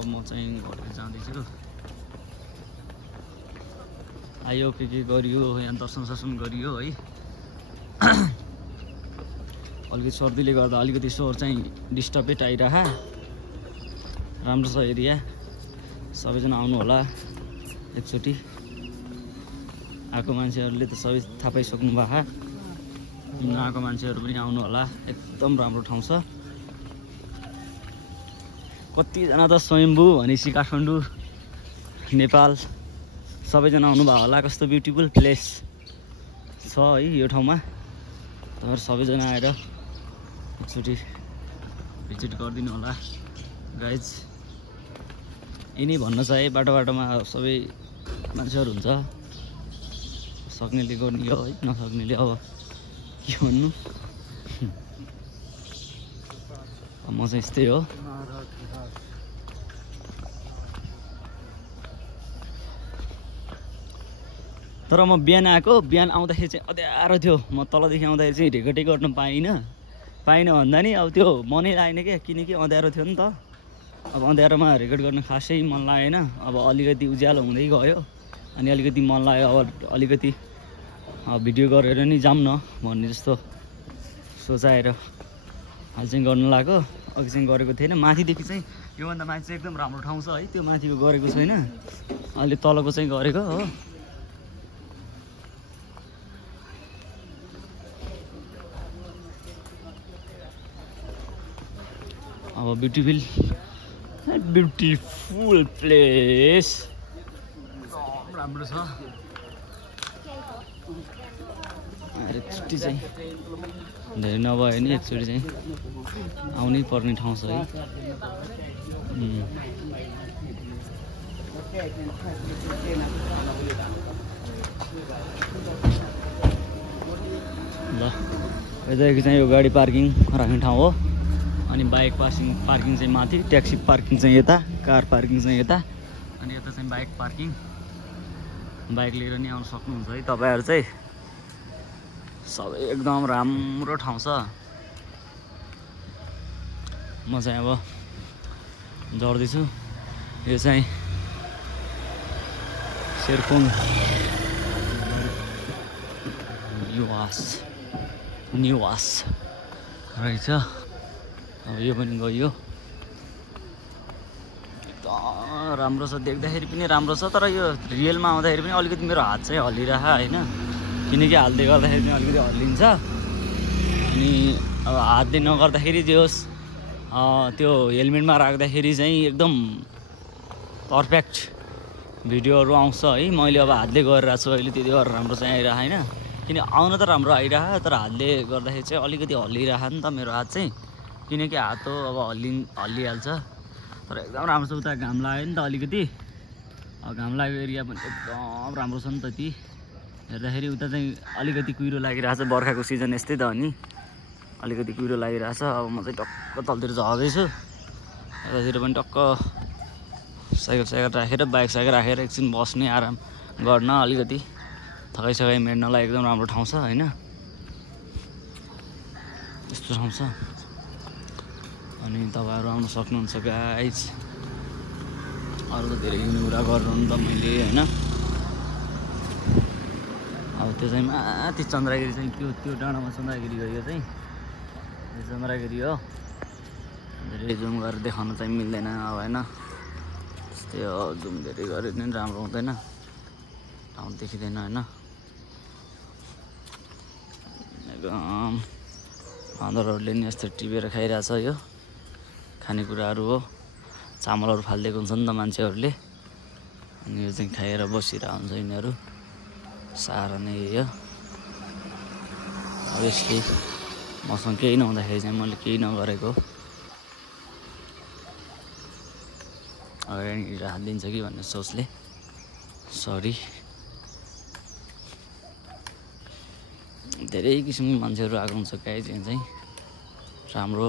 अब म चाहिँ घरतिर जाँदैछु। आयो के गरियो यहाँ दर्शन सर्शन गरियो है। अलिकति सर्दीले गर्दा अलिकति स्वर चाहिँ डिस्टर्बै आइरह। राम्रो छ एरिया, सबैजना आउनु होला एकचोटि। आएको मान्छेहरूले त सबै थाहा पाइसक्नु भएको, नआएको मान्छेहरू पनि आउनु होला। एकदम राम्रो ठाउँ छ। कतिजना त स्वयम्भू भनेपछि काठमाडौँ नेपाल सबैजना आउनु भयो होला। कस्तो ब्युटिफुल प्लेस छ है यो ठाउँमा। तपाईँहरू सबैजना आएर एकचोटि भिजिट गरिदिनु होला गाइज। यिनै भन्न चाहे, बाटो बाटोमा सबै मान्छेहरू हुन्छ, सक्नेले गर्ने हो है, नसक्नेले अब के भन्नु। म चाहिँ यस्तै हो। तर म बिहान आउँदाखेरि चाहिँ अँध्यारो थियो। म तलदेखि आउँदाखेरि चाहिँ रेकर्डै गर्न पाइनँ भन्दा नि अब त्यो मनै लागेन क्या, किनकि अँध्यारो थियो नि त। अब अँध्यारोमा रेकर्ड गर्न खासै मन लागेन। अब अलिकति उज्यालो हुँदै गयो अनि अलिकति मन लाग्यो अब अलिकति भिडियो गरेर नि जाऊँ न भन्ने जस्तो सोचाएर अहिले चाहिँ गर्नु लाग्यो। अघि चाहिँ गरेको थिएन। माथिदेखि चाहिँ योभन्दा माथि चाहिँ एकदम राम्रो ठाउँ छ है, त्यो माथिको गरेको छैन, अहिले तलको चाहिँ गरेको हो। अब ब्युटिफुल प्लेस राम्रो छ। एकचोटि चाहिँ धेरै नभए नि एकचोटि चाहिँ आउनै पर्ने ठाउँ छ है। ल यतादेखि चाहिँ यो गाडी पार्किङ राख्ने ठाउँ हो। अनि बाइक पार्किङ चाहिँ माथि, ट्याक्सी पार्किङ चाहिँ यता, कार पार्किङ चाहिँ यता, अनि यता चाहिँ बाइक पार्किङ। बाइक लिएर नि आउनु सक्नुहुन्छ है तपाईँहरू चाहिँ। सबै एकदम राम्रो ठाउँ छ। म चाहिँ अब झर्दैछु। यो चाहिँ शेरपुङ निवास रहेछ। अब यो पनि गयो। एकदम राम्रो छ, देख्दाखेरि पनि राम्रो छ। तर यो रियलमा आउँदाखेरि पनि अलिकति मेरो हात चाहिँ हल्लिरह होइन, किनकि हातले गर्दाखेरि चाहिँ अलिकति हल्लिन्छ। अनि अब हातले नगर्दाखेरि जे होस् त्यो हेलमेटमा राख्दाखेरि चाहिँ एकदम पर्फेक्ट भिडियोहरू आउँछ है। मैले अब हातले गरिरहेको छु अहिले, त्यति गरेर राम्रो चाहिँ आइरह होइन। किन आउन त राम्रो आइरह, तर हातले गर्दाखेरि चाहिँ अलिकति हल्लिरह नि त मेरो हात चाहिँ, किनकि हात हो अब हल्लिहाल्छ। तर एकदम राम्रो छ। उता घाम लाग्यो नि त अलिकति, घाम लागेको एरिया पनि एकदम राम्रो छ नि त। ती हेर्दाखेरि उता चाहिँ अलिकति कुहिरो लागिरहेछ। बर्खाको सिजन यस्तै त हो नि, अलिकति कुहिरो लागिरहेछ। अब म चाहिँ टक्क तलतिर झर्दैछु। यतातिर पनि टक्क साइकल राखेर, बाइक राखेर एकछिन बस्ने, आराम गर्न, अलिकति थकाइ मेट्नलाई एकदम राम्रो ठाउँ छ होइन। यस्तो ठाउँ छ। अनि तपाईँहरू आउन सक्नुहुन्छ गाइज। अरू त धेरै कुरा गर्नु नि त मैले होइन। अब त्यो चाहिँ माथि चन्द्रगिरी चाहिँ त्यो डाँडामा चन्द्रगिरी गयो चाहिँ, यो चन्द्रगिरी हो। धेरै जुम गरेर देखाउन चाहिँ मिल्दैन अब होइन। त्यस्तै हो, जुम धेरै गरेर पनि राम्रो हुँदैन, ठाउँ देखिँदैन होइन। एकदम बाँदरहरूले नि यस्तो टिपेर खाइरहेछ। यो खानेकुराहरू हो, चामलहरू फालिदिएको हुन्छ नि त मान्छेहरूले, अनि यो चाहिँ खाएर बसिरहेको हुन्छ यिनीहरू। साह्रो नै हो। अब यसले मसँग केही नहुँदाखेरि चाहिँ मैले केही नगरेको, अगाडि हात दिन्छ कि भन्ने सोचले सरी। धेरै किसिमको मान्छेहरू आएको हुन्छ गाइज। यहाँ चाहिँ राम्रो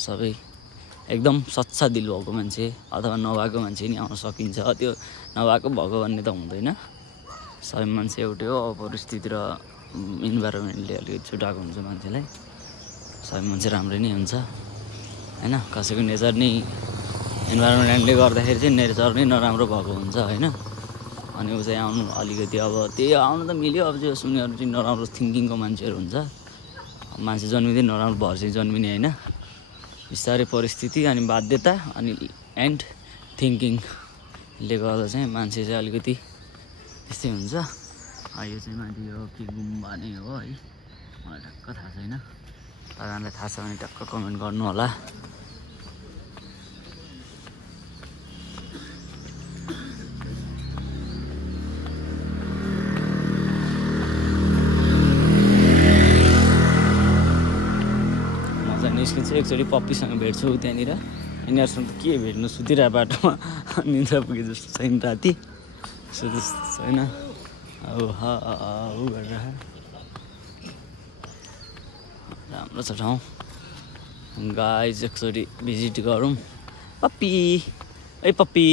सबै एकदम सच्चा दिल भएको मान्छे अथवा नभएको मान्छे नि आउन सकिन्छ। त्यो नभएको भएको भन्ने त हुँदैन, सबै मान्छे एउटै हो। अब परिस्थिति र इन्भाइरोमेन्टले अलिकति छुट्याएको हुन्छ मान्छेलाई। सबै मान्छे राम्रै नै हुन्छ होइन। कसैको नेचर नै इन्भाइरोमेन्टले गर्दाखेरि चाहिँ नेचर नै नराम्रो भएको हुन्छ होइन। अनि ऊ चाहिँ आउनु अलिकति अब त्यही आउनु त मिल्यो। अब चाहिँ उनीहरू चाहिँ नराम्रो थिङ्किङको मान्छेहरू हुन्छ। मान्छे जन्मिँदै नराम्रो भएर चाहिँ जन्मिने होइन। बिस्तारै परिस्थिति अनि बाध्यता अनि एन्ड थिङ्किङले गर्दा चाहिँ मान्छे चाहिँ अलिकति त्यस्तै हुन्छ। यो चाहिँ माथि यो के गुम्बा नै हो है, मलाई टक्क थाहा छैन। तपाईँहरूलाई थाहा छ भने टक्क कमेन्ट गर्नु होला। निस्किन्छ एकचोटि पप्पीसँग भेट्छु त्यहाँनिर। यिनीहरूसँग त के भेट्नु, सुतिरहेको बाटोमा निन्द्रा पुगे जस्तो छैन राति, सो त्यस्तो छैन। अब ऊ गरेर राम्रो छ ठाउँ। गाइज एकचोटि भिजिट गरौँ। पप्पी है पप्पी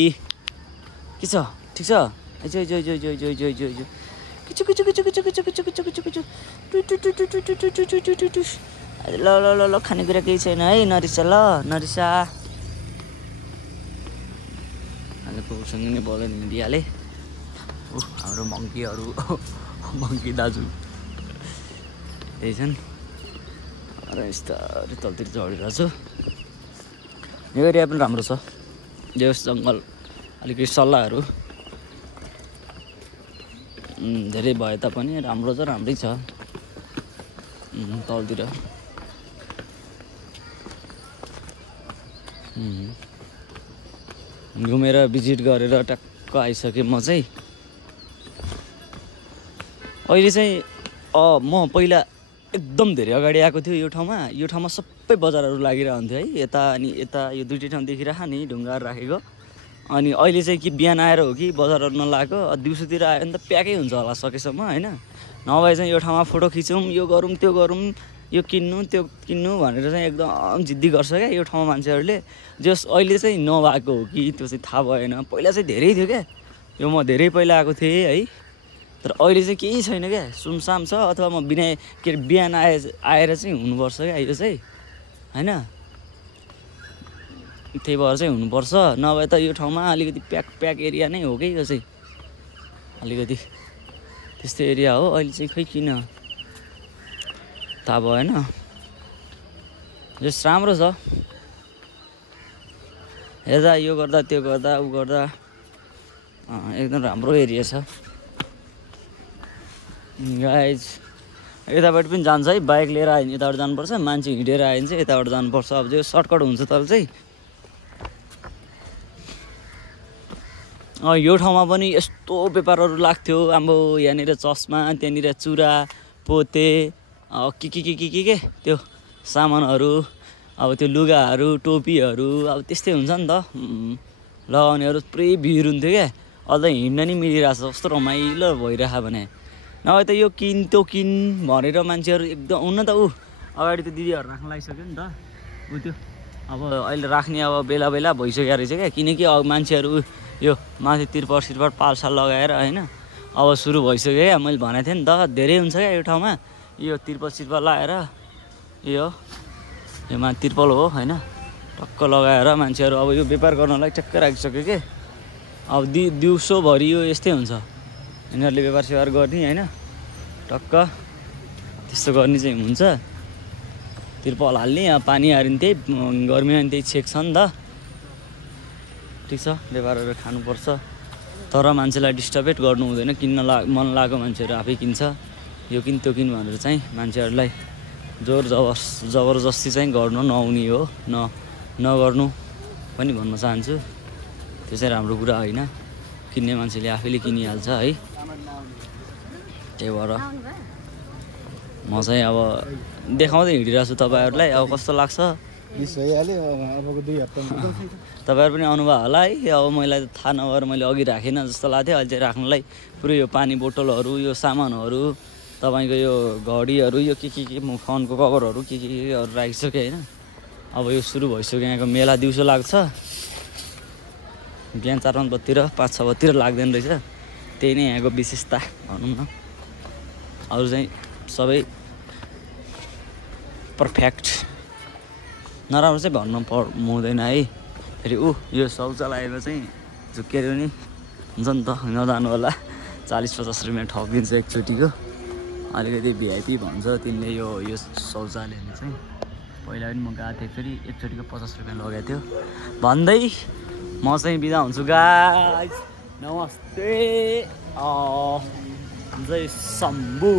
के छ, ठिक छ? जो जो जो जो जो जो जो जो किचु किचु किचु किचु किचु किचु किचु किचु किचु ल ल ल ल खानेकुरा केही छैन है नरिसा, ल नरिसा। आज पौसँग नै बोलेर दिइहालेँ। हाम्रो मङ्कीहरू मङ्की दाजु त्यही छन् र यस्तै तलतिर चढिरहेको छु। यो एरिया पनि राम्रो छ, देउस जङ्गल अलिकति सल्लाहहरू धेरै भए तापनि राम्रो छ, राम्रै छ तलतिर। घुमेर भिजिट गरेर टक्क आइसकेँ म चाहिँ। अहिले चाहिँ म पहिला एकदम धेरै अगाडि आएको थियो यो ठाउँमा। यो ठाउँमा सबै बजारहरू लागिरहन्थ्यो है, यता अनि यता यो दुइटै ठाउँ देखिरह नि ढुङ्गाहरू राखेको। अनि अहिले चाहिँ कि बिहान आएर हो कि बजारहरू नलाएको, दिउँसोतिर आयो भने त प्याकै हुन्छ होला सकेसम्म होइन। नभए चाहिँ यो ठाउँमा फोटो खिचौँ, यो गरौँ त्यो गरौँ, यो किन्नु त्यो किन्नु भनेर चाहिँ एकदम जिद्दी गर्छ क्या यो ठाउँमा मान्छेहरूले। जस अहिले चाहिँ नभएको हो कि त्यो चाहिँ थाहा भएन। पहिला चाहिँ धेरै थियो क्या, यो म धेरै पहिला आएको थिएँ है। तर अहिले चाहिँ केही छैन क्या, सुनसाम छ। अथवा म बिहान आएर चाहिँ हुनुपर्छ क्या यो चाहिँ होइन। त्यही भएर चाहिँ हुनुपर्छ, नभए त यो ठाउँमा अलिकति प्याक एरिया नै हो कि यो चाहिँ, अलिकति त्यस्तो एरिया हो। अहिले चाहिँ खै किन थाहा भएन। जस राम्रो छ, हेर्दा यो गर्दा त्यो गर्दा ऊ गर्दा एकदम राम्रो एरिया छ। गाइज यताबाट पनि जान्छ है, बाइक लिएर आयो भने यताबाट जानुपर्छ, मान्छे हिँडेर आयो भने चाहिँ यताबाट जानुपर्छ। अब जो सर्टकट हुन्छ तर चाहिँ यो ठाउँमा पनि यस्तो व्यापारहरू लाग्थ्यो। अब यहाँनिर चस्मा, त्यहाँनिर चुरा पोते के त्यो सामानहरू, अब त्यो लुगाहरू टोपीहरू अब त्यस्तै हुन्छ नि त लगाउनेहरू। पुरै भिड हुन्थ्यो क्या, अझ हिँड्न नि मिलिरहेछ, कस्तो रमाइलो भइरह भने। नभए त यो किन त्यो किन भनेर मान्छेहरू एकदम हुन त अगाडि त दिदीहरू राख्न लागिसक्यो नि त त्यो। अब अहिले राख्ने अब बेला बेला भइसक्यो रहेछ क्या, किनकि अब मान्छेहरू यो माथि तिरपाल सिरपाल पालसाल लगाएर होइन अब सुरु भइसक्यो क्या। मैले भनेको थिएँ नि त धेरै हुन्छ क्या यो ठाउँमा, यो तिरपाल सिरपाल लगाएर यो माथि तिरपाल हो होइन, टक्क लगाएर मान्छेहरू अब यो व्यापार गर्नलाई टक्क राखिसक्यो कि। अब दिउँसोभरि यो यस्तै हुन्छ, यिनीहरूले व्यापार सेवार गर्ने होइन, टक्क त्यस्तो गर्ने चाहिँ हुन्छ। तिरपाल हाल्ने, पानी हाल्ने त्यही गर्मी अनि त्यही छेक छ नि त। ठिक छ, व्यापारहरू खानुपर्छ तर मान्छेलाई डिस्टर्बेट गर्नु हुँदैन। किन्न मन लागेको मान्छेहरू आफै किन्छ, यो किन त्यो किन भनेर चाहिँ मान्छेहरूलाई जबरजस्ती चाहिँ गर्नु नहुने हो, नगर्नु पनि भन्न चाहन्छु। त्यो चाहिँ राम्रो कुरा होइन, किन्ने मान्छेले आफैले किनिहाल्छ है। त्यही भएर म चाहिँ अब देखाउँदै हिँडिरहेको छु तपाईँहरूलाई। अब कस्तो लाग्छ तपाईँहरू पनि आउनुभयो होला है। अब मैले थाहा नभएर मैले अघि राखेन जस्तो लाग्थ्यो। अहिले चाहिँ राख्नलाई पुरै यो पानी बोतलहरू, यो सामानहरू, तपाईँको यो घडीहरू, यो के फोनको कभरहरू केहरू राखिसक्यो होइन। अब यो सुरु भइसक्यो, यहाँको मेला दिउँसो लाग्छ, बिहान 4-5 बजीतिर 5-6 बजीतिर लाग्दैन रहेछ। त्यही नै यहाँको विशेषता भनौँ न। अरू चाहिँ सबै पर्फेक्ट, नराम्रो चाहिँ भन्नु हुँदैन है। फेरि यो शौचालयमा चाहिँ झुक्केर नि हुन्छ नि त नजानु होला 40-50 रुपियाँ ठगिदिन्छ एकचोटिको अलिकति भिआइपी भन्छ तिनले यो शौचालयले चाहिँ पहिला पनि म गएको थिएँ फेरि एकचोटिको 50 रुपियाँ लगाएको थियो भन्दै म चाहिँ बिदा हुन्छु गाइस नमस्ते जय शम्भु।